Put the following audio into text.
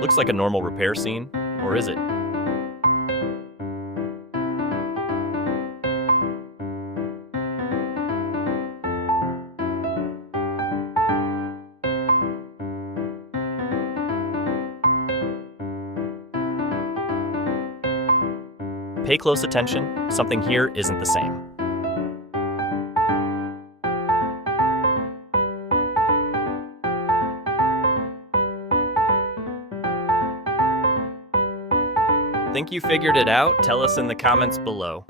Looks like a normal repair scene, or is it? Pay close attention, something here isn't the same. Think you figured it out? Tell us in the comments below.